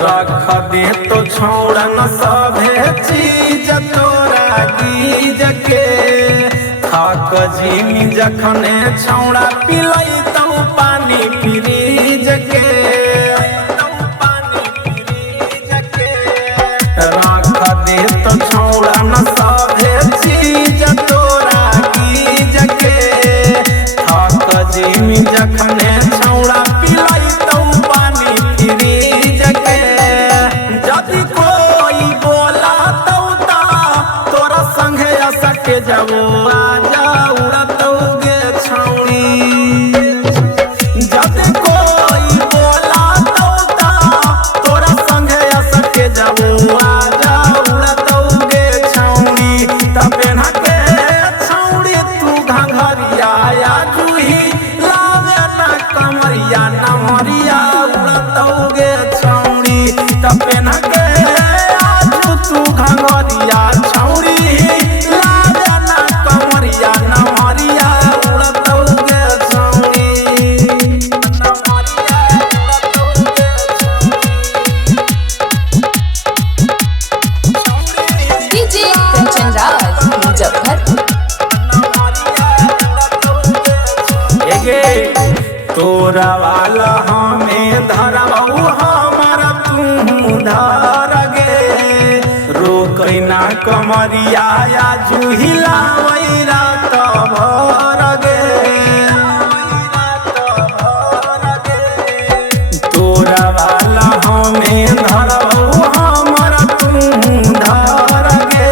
रख दे तो छोड़न सभे चीज तोरा गीज के थक जिमी जखने छौड़ा पिलई तो पानी फ्रीज के रख दे तो छोड़न सभे चीज तोरा गीज के थक जिमी जखने छौड़ा पिलई तो पानी फ्रीज के जदि कोई बोला तो तोरा संगे असके जाबो आजा उड़तौगे छौड़ी जदि कोई बोला तो तोरा संगे असके जाबो आजा उड़तौगे छौड़ी तबे ना के छौड़ी तू घंघरिया या जूही लावे ना कमरिया नमरिया उड़तौगे छौड़ी तबे ना के आजू तू घंघरिया छौड़ी लावे ना कमरिया नमरिया उड़तौगे छौड़ी नमरिया उड़तौगे डीजे कंचन राज मुजफ्फरपुर। एगे तोरा वाला हमें धरबऊ हमारा तू धर गे रोकै ना कमरिया या जुहिला वैरा तभर गे तोरा वाला हमें धरबऊ हमारा तू धर गे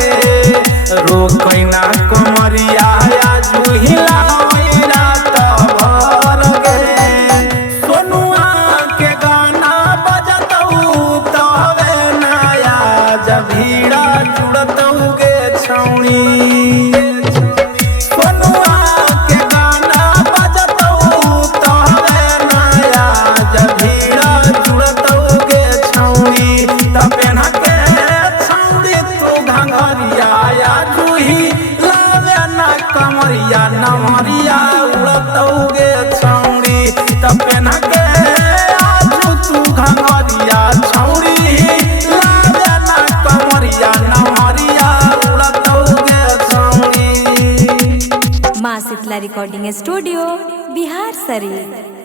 रोकै ना कमरिया या जुहिला वैरा तभर गे सोनुआ के गाना बजतऊ तबे नया जब भीड़ा जुड़तौगे छौड़ी सोनुआ के गाना बजतऊ तबे नया जब भीड़ा जुड़तौगे छौड़ी तबे ना के छौड़ी तू घंघरिया या जूही लावे ना कमरिया नमरिया उड़तौगे छौड़ी तबे ना के आजू तू घंघरिया छौड़ी लावे ना कमरिया नमरिया उड़तौगे छौड़ी। माँ शीतला रिकॉर्डिंग स्टूडियो बिहार शरीफ।